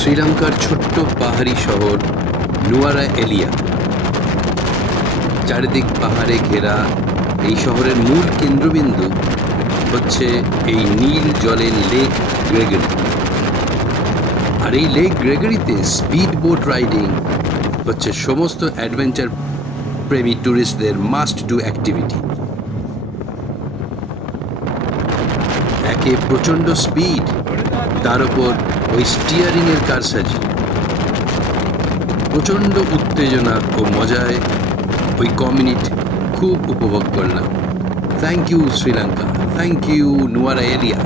শ্রীলঙ্কার ছোট্ট পাহাড়ি শহর নুয়ারা এলিয়া। চারিদিক পাহাড়ে ঘেরা এই শহরের মূল কেন্দ্রবিন্দু হচ্ছে এই নীল জলের লেক গ্রেগরি। আর এই লেক গ্রেগরিতে স্পিড বোট রাইডিং হচ্ছে সমস্ত অ্যাডভেঞ্চার প্রেমী ট্যুরিস্টদের মাস্ট ডু অ্যাক্টিভিটি। একে প্রচণ্ড স্পিড, তার উপর ওই স্টিয়ারিংয়ের কারসাজি, প্রচণ্ড উত্তেজনা ও মজায় ওই মিনিট খুব উপভোগ করলাম। Thank you Sri Lanka, thank you Nuwara এলিয়া।